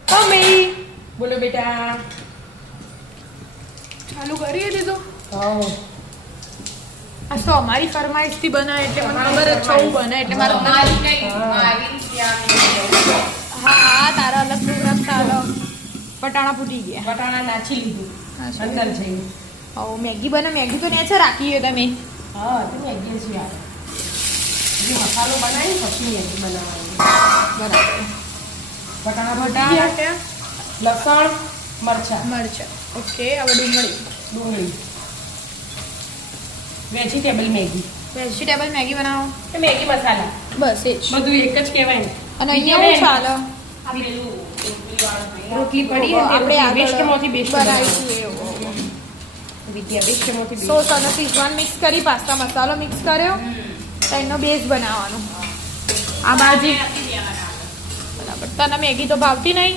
Mummy! બોલો બેટા. ચાલુ કરી દીધું. હા. આ તો અમારી ફરમાઈશથી બનાવે એટલે મને ખબર જ છે બને એટલે મારે તમારી નહીં, મારી હા તારા અલગ પ્રોગ્રામ ચાલો પટાણા ફૂટી ગયા. વટાણા નાચી લીધું. અંદર હવે મેગી બને મેગી તો નેચે રાખી હોય તમે. હા તો મેગી છે યાર મસાલો બનાવી પછી મેગી બનાવવાની. બરાબર. વટાણા લસણ મરચાં. મરચાં. ઓકે હવે ડુંગળી. ડુંગળી. Vegetable Maggi. વેજીટેબલ મેગી બનાવો. કે મેગી મસાલા. બસ એ બધું એક જ કહેવાય. ને અને અહીંયા હું ચાલે. રોટલી પડી આપણે બેસ્ટ બનાવીશું. સોસ અને શીઝવાન મિક્સ કરી પાસ્તા મસાલો મિક્સ કર્યો. તો એનો બેઝ બનાવવાનો. આ બાજુ બરાબર તને મેગી તો ભાવતી નહીં?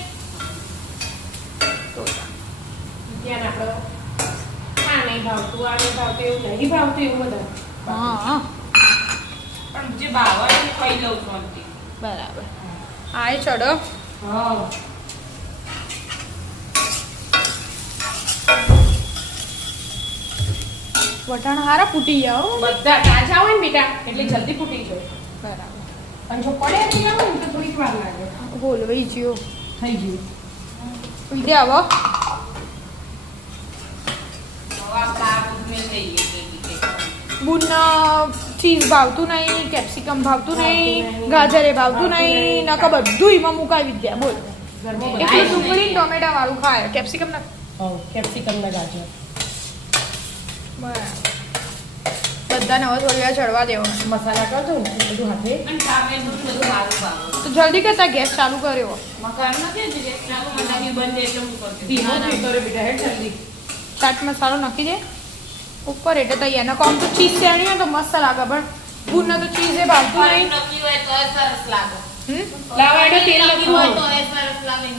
વિદ્યાને આપણો આ નહીં ભાવતું આ નહીં ભાવતું એવું નહીં ભાવતું એવું બધા. હા. પણ જે ભાવે એ ખાઈ લઉં છું બરાબર. એ ચડો. હા. વટાણા હારા ફૂટી ગયા બધા તાજા હોય ને બેટા એટલે જલ્દી ફૂટી જાય. બરાબર. અને જો પડે હોય ને તો થોડીક વાર લાગે. બોલવાઈ ગયો. થઈ ગયું. વિદ્યા આવો હવે આપણે આ બધું મેં થઈ ગયું ભેગી ભેગી. બુન ચીઝ ભાવતું નહીં કેપ્સિકમ ભાવતું નહીં ગાજરે ભાવતું નહીં. નકા બધું એમાં મુકાવી વિદ્યા બોલ. એટલું ડુંગળી ટોમેટા વાળું ખાય કેપ્સિકમ ના. કેપ્સિકમ ના ગાજર. બરાબર. બધાને હવે થોડી વાર ચડવા દેવાનું મસાલા કરજો ને બધું હાથે. અને ટામેટું બધું સારું ભાવે. તો જલ્દી કરતા ગેસ ચાલુ કર્યો. મકાન નથી જે ચાલો મને બી બંધ એટલે હું કરતી. ધીમો થઈ કરે બેટા હેડ જલ્દી. ચાટ મસાલો નાખી દે. ઉપર એટલે તૈયાર નકો આમ તો ચીઝ શેણી હોય તો મસ્ત લાગે પણ બુનને તો ચીઝ એ ભાવતું નહીં. નક્કી હોય તોય સરસ લાગે. તેલ નક્કી હોય. તોય સરસ લાગે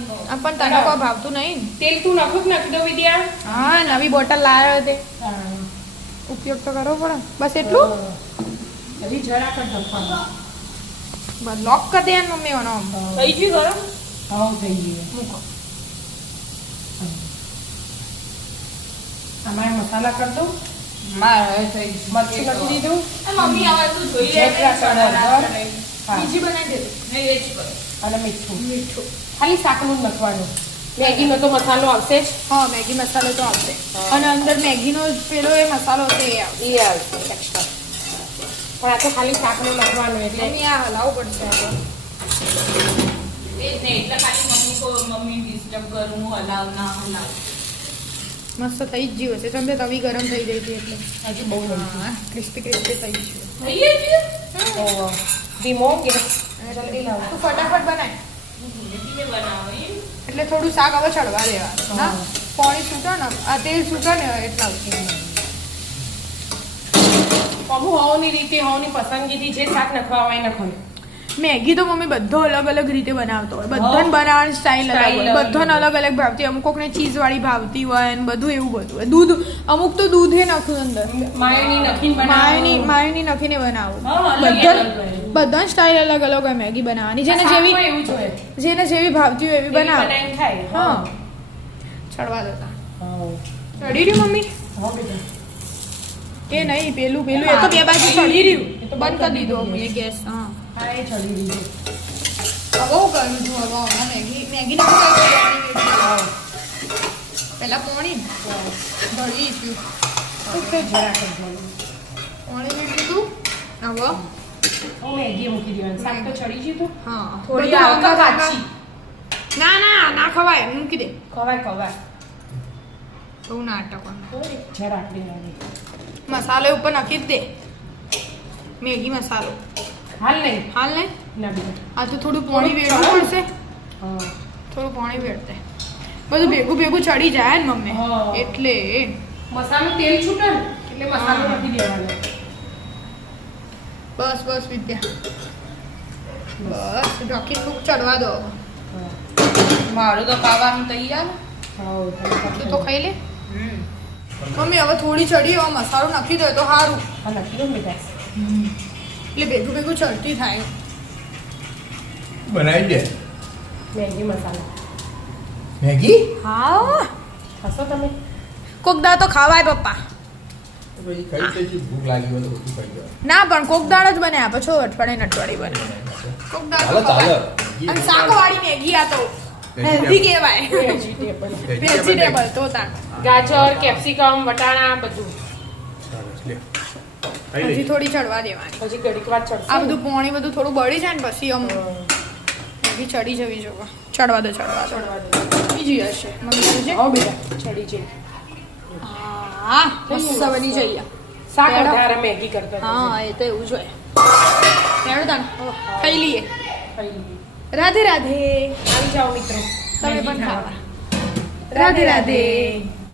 પણ તને કોઈ ભાવતું નહીં. તેલ તું નાખું નાખી દઉં વિદ્યા? હા નવી બોટલ લાવ્યો તે. ઉપયોગ તો કરવો પડે બસ એટલું? હજી જરા કર ઢંકવાનું બસ લોક કરી દે મમ્મી ઓનો. થઈ ગયું ગરમ? હા થઈ ગયું મૂકો. તમારે મસાલા કર દઉં. મારે થઈ. મરચું દીધું. મમ્મી હવે તું જોઈ લે જેટલા સડા સડા હળદર. હા. બીજી બનાવી દે. નહીં વેચી અને મીઠું. મીઠું. ખાલી શાકનું જ નાખવાનું મેગીનો તો મસાલો આવશે? હા મેગી મસાલો તો આવશે. અને અંદર મેગીનો પેલો એ મસાલો છે એ આવશે. એ આવશે. એક્સ્ટ્રા પણ આ તો ખાલી શાકનું નાખવાનું એટલે. મમ્મી આ હલાવવું પડશે એટલે ખાલી મમ્મી કો મમ્મી ડિસ્ટર્બ કરું, હું હલાવ ના હલાવ. મસ્ત થઈ જ ગયું હશે. તમને તવી ગરમ થઈ ગઈ હતી એટલે. હજી બહુ ક્રિસ્પી ક્રિસ્પી થઈ ગયું થઈ ગયું? ધીમો ગેસ જલ્દી લાવો. તું ફટાફટ બનાય. ધીમે ધીમે એમ. એટલે થોડું શાક હવે ચડવા દેવાનું. ના હા. પાણી છૂટો ને આ તેલ છૂટો ને એટલા સુધી. અમુ હોવની રીતે હોવની પસંદગીથી જે શાક નખવા હોય નખવાનું. મેગી તો મમ્મી બધો અલગ અલગ રીતે બનાવતો હોય. બધાને. બનાવવાની સ્ટાઇલ અલગ હોય. બધાને અલગ અલગ ભાવતી હોય. અમુક કોકને ચીઝ વાળી ભાવતી હોય ને બધું એવું બધું હોય. દૂધ અમુક તો દૂધ એ નાખું અંદર. માયોની. માયોની નખીને બનાવું. બધા બધા સ્ટાઇલ અલગ અલગ હોય મેગી બનાવવાની. જેને જેવી જેને જેવી ભાવતી હોય એવી બનાવે. હા. ચડવા દેતા ચડી રહ્યું મમ્મી? એ નહીં પેલું પેલું. એ તો બે બાજુ ચડી રહ્યું. બંધ કરી દીધો ગેસ. હા. હા, એ ચડી દીધું. હવે હું કરું છું હવે હમણાં મેગી મેગી નથી પહેલાં પોણી ભરી છું? તો તે જરા કરવાનું. પોણી મીઠું હવે મેગી મૂકી દેવાનું. શાક તો ચડી ગયું. હા. થોડી કાચી. ના ના ના ખવાય. મૂકી દે. ખવાય ખવાય. બહુ નાટક થોડી. દેવાની. મસાલો ઉપર નાખી જ દે. મેગી મસાલો. હાલ નહીં. હાલ નહીં? ના બેટા. આ તો થોડું પાણી વેડવું પડશે. થોડું પાણી વેડતે. બધું ભેગું ભેગું ચડી જાય ને મમ્મી. એટલે. મસાલો તેલ છૂટે એટલે મસાલો નથી દેવાનો. બસ બસ વિદ્યા. બસ. ઢોકી ખૂબ ચડવા દો. મારું તો ખાવાનું તૈયાર. તું તો ખાઈ લે? મમ્મી હવે થોડી ચડી હવે મસાલો નાખી દે તો સારું નાખી દો બેટા. એટલે ભેગું ભેગું ચડતી થાય. બનાવી દે. મેગી મસાલા. મેગી? હા. ખાશો તમે? કોક દાળ તો ખવાય પપ્પા. પછી. ના પણ કોક દાળ જ બને આપો છો અઠવાડિયે ને અઠવાડિયે બને. કોક દાળ અને શાક ચાલો. ખવાય. અને શાકવાળી મેગી આ તો હેલ્ધી કહેવાય. વેજીટેબલ વેજીટેબલ તો તાણ. ગાજર કેપ્સિકમ વટાણા બધું. સરસ, લે. ખાઈ હજી થોડી ચડવા દેવાની. પછી ઘડીક વાર ચડશે. આ બધું પોણી બધું થોડું બળી જાય ને પછી આમ હમ, ચડી જવી જોવે. ચડવા દો ચડવા દો. બીજી હશે. મમ્મી છે આવો બેટા. ચડી જઈ હા મસ્ત બની જઈએ. શાક પેડા. મેગી કરતા હા એ તો એવું જ હોય. તાણ. ખાઈ લઈએ. રાધે રાધે. આવી જાઓ મિત્રો. તમે પણ. ખાવા. રાધે. રાધે.